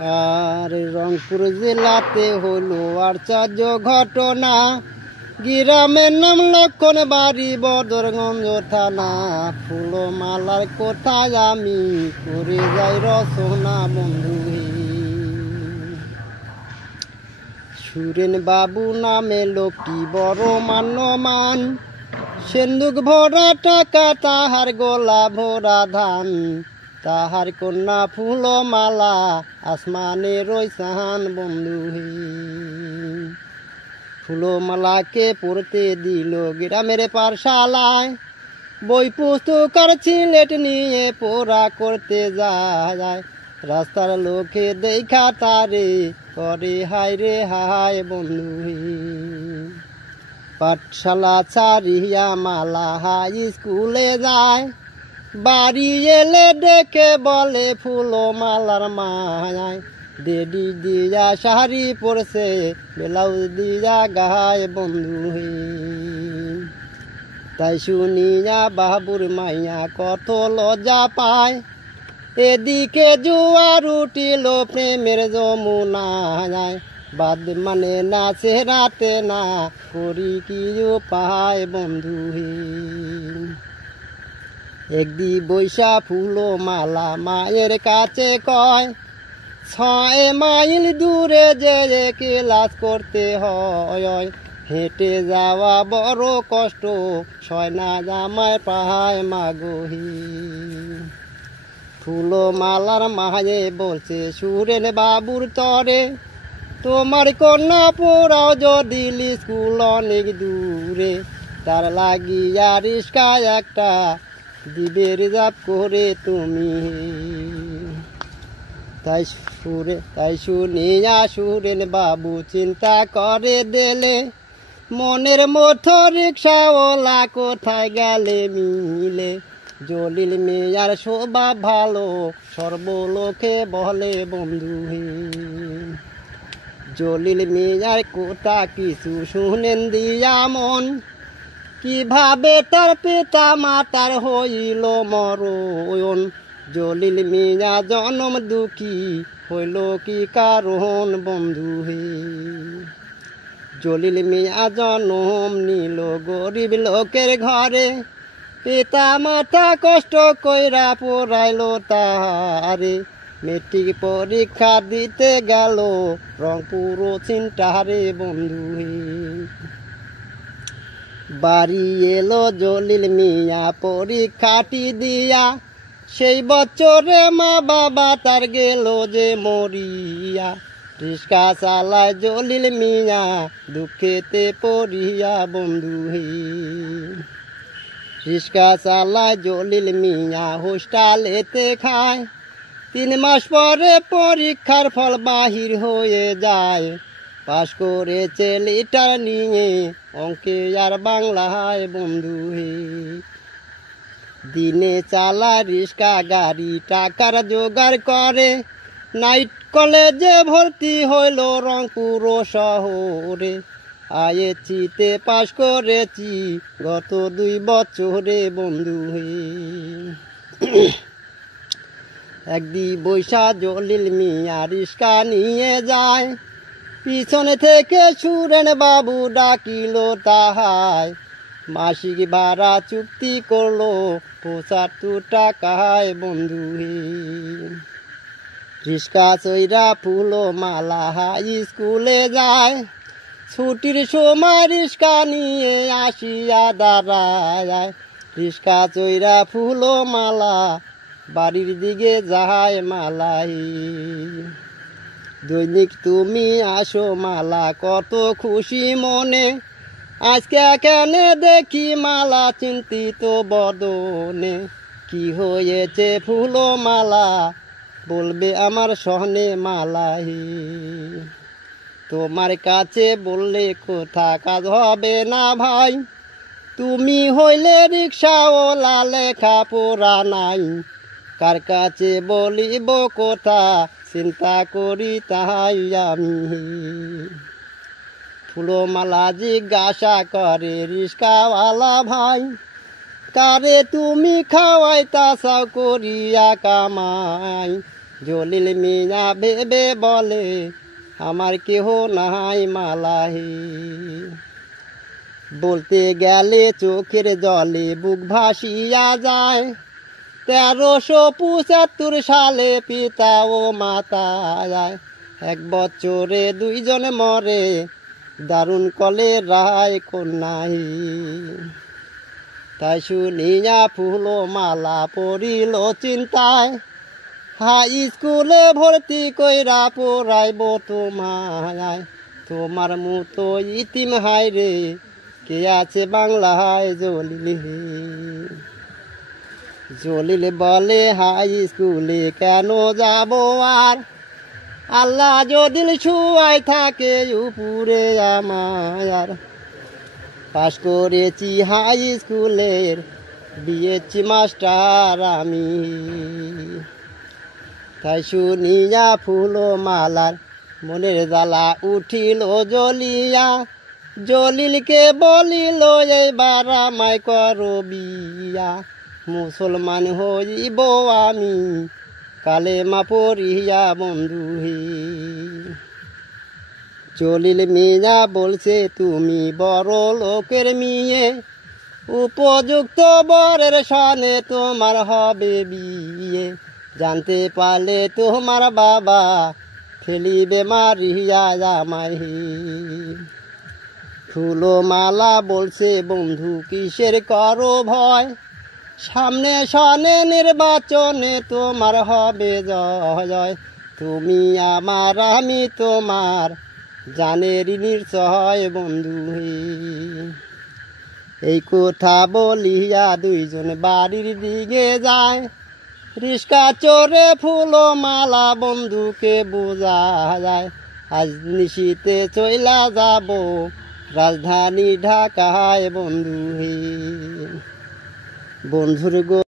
আর রংপুর জেলাতে হলো আশ্চর্য ঘটনা, গ্রামের নাম লক্ষণ বাড়ি বদরগঞ্জ থানা। ফুলমালার কোথায় আমি করে যাই রচনা বন্ধু। সুরেন বাবু নামে লোকটি বড় মান্যমান, সিন্ধুক ভরা টাকা তাহার গোলা ভরা ধান। তাহার কন্যা ফুলমালা আসমানে রইসান বন্ধু। ফুলমালাকে পড়তে দিল গ্রামের পাঠশালায়, বই পুস্তক আর সিলেট নিয়ে পড়া করতে যায়। রাস্তার লোকে দেখা তারে করে হায় রে হায় বন্ধু। পাঠশালা ছাড়িয়া মালা হাই স্কুলে যায়, বাড়ি এলে ডেকে বলে ফুলমালার মায়। দেডি দিয়া শাড়ি পরছে, ব্লাউজ দিয়া গায় বন্ধু। তাই শুনিয়া বাবুর মাইয়া কত লজ্জা পায়, এদিকে জোয়ার উঠিল প্রেমের যমুনায়। বাদ মানে না চেহারাতে না করি কি উপায় বন্ধু। একদি বৈশা ফুলমালা মায়ের কাছে কয়, 6 মাইল দূরে যে ক্লাস করতে হয়। হেঁটে যাওয়া বড় কষ্ট, সয় না জামায় পাহায় মাগহি। ফুলমালার মায়ে বলছে সুরেন বাবুর তরে, তোমার কন্যা পড়াও যদি স্কুল অনেক দূরে। তার লাগিয়া রিস্কা একটা দিবে রিজার্ভ করে তুমি। তাই শুনিয়া সুরেন বাবু চিন্তা করে দিলে, মনের মতো রিক্সাওয়ালা কোথায় গেলে মিলে। জলিল মিয়ার স্বভাব ভালো, সর্বলোকে বলে বন্ধু। জলিল মিয়ার কথা কিছু শুনেন দিয়া মন, কিভাবে তার পিতা মাতার হইল মরণ। জলিল মিয়া জনম দুঃখী হইল কি কারণ বন্ধু। জলিল মিয়া জনম নিল গরিব লোকের ঘরে, পিতা মাতা কষ্ট কইরা পড়াইল তাহারে। মেট্রিক পরীক্ষা দিতে গেল রংপুর চিন্তারে বন্ধু। বাড়ি এলো জলিল মিয়া পরীক্ষাটি দিয়া, সেই বছরে মা বাবা তার গেল যে মরিয়া। রিস্কা চালায় জলিল মিয়া দুঃখেতে পড়িয়া বন্ধু। রিস্কা চালায় জলিল মিয়া হোস্টেলেতে খায়, 3 মাস পরে পরীক্ষার ফল বাহির হয়ে যায়। পাশ করেছে লিটার নিয়ে অঙ্কে আর বাংলায় বন্ধু। দিনে চালা রিস্কা গাড়ি টাকার জোগাড় করে, নাইট কলেজে ভর্তি হইল রংপুর শহরে। আইএসসিতে পাশ করেছি গত 2 বছরে বন্ধু। একদি বৈশা জলিল মিয়া রিস্কা নিয়ে যায়, পিছনে থেকে সুরেন বাবু ডাকিল তাহায়। মাসিক ভাড়া চুক্তি করলো 75 টাকায় বন্ধু। রিস্কা চইরা ফুলমালা হাই স্কুলে যায়, ছুটির সময় রিস্কা নিয়ে আসিয়া দাঁড়ায়। রিস্কা চইরা ফুলমালা বাড়ির দিকে যায় মালাই। দৈনিক তুমি আসো মালা কত খুশি মনে, আজকে কেনে দেখি মালা চিন্তিত বদনে। কি হয়েছে ফুলমালা বলবে আমার সহনে মালাই। তোমার কাছে বললে কথা কাজ হবে না ভাই, তুমি হইলে রিক্সাওয়ালা লেখা পড়া নাই। কার কাছে বলিব কথা চিন্তা করি তাহাই আমি। ফুলমালা জিজ্ঞাসা করে রিস্কাওয়ালা ভাই, কারে তুমি খাওয়াইতা চাও করিয়া কামাই। জলিল মিয়া ভেবে বলে আমার কেহ নাই মালাহি। বলতে গেলে চোখের জলে বুক ভাসিয়া যায়, 1375 সালে পিতা ও মাতা যায়। 1 বছরে 2 জন মরে, দারুণ কলেরায় কন্যাই। তাই শুনিয়া ফুল মালা পড়িল চিন্তায়, হাই স্কুলে ভর্তি কইরা পড়াইব তোমায়। তোমার মতো ইতিম হাই রে কে আছে বাংলায় জলিল। জলিল বলে হাই স্কুলে কেন যাব আর, আল্লাহ যদি ছুঁয়ায় থাকে উপরে আমার। পাশ করেছি হাই স্কুলের, দিয়েছি মাস্টার আমি। তাই শুনিয়া ফুল মালার মনের জ্বালা উঠিল জ্বলিয়া, জলিলকে বলিল এইবার আমায় করো বিয়া। মুসলমান হইব আমি কালেমা পড়িয়া বন্ধু হে। জলিল মিয়া বলছে তুমি বড় লোকের মেয়ে, উপযুক্ত বরের সনে তোমার হবে বিয়ে। জানতে পারলে তোমার বাবা ফেলিবে মারিয়া আমায়। ফুলমালা বলছে বন্ধু কিসের করো ভয়, সামনে সনে নির্বাচনে তোমার হবে জয়। তুমি আমার আমি তোমার জানের নিশ্চয় বন্ধু হে। এই কথা বলিয়া 2 জন বাড়ির দিকে যায়, রিস্কা চোরে ফুলমালা বন্ধুকে বোঝা যায়। আজ নিশীতে চইলা যাব রাজধানী ঢাকায় বন্ধু হে। বন্ধুর গো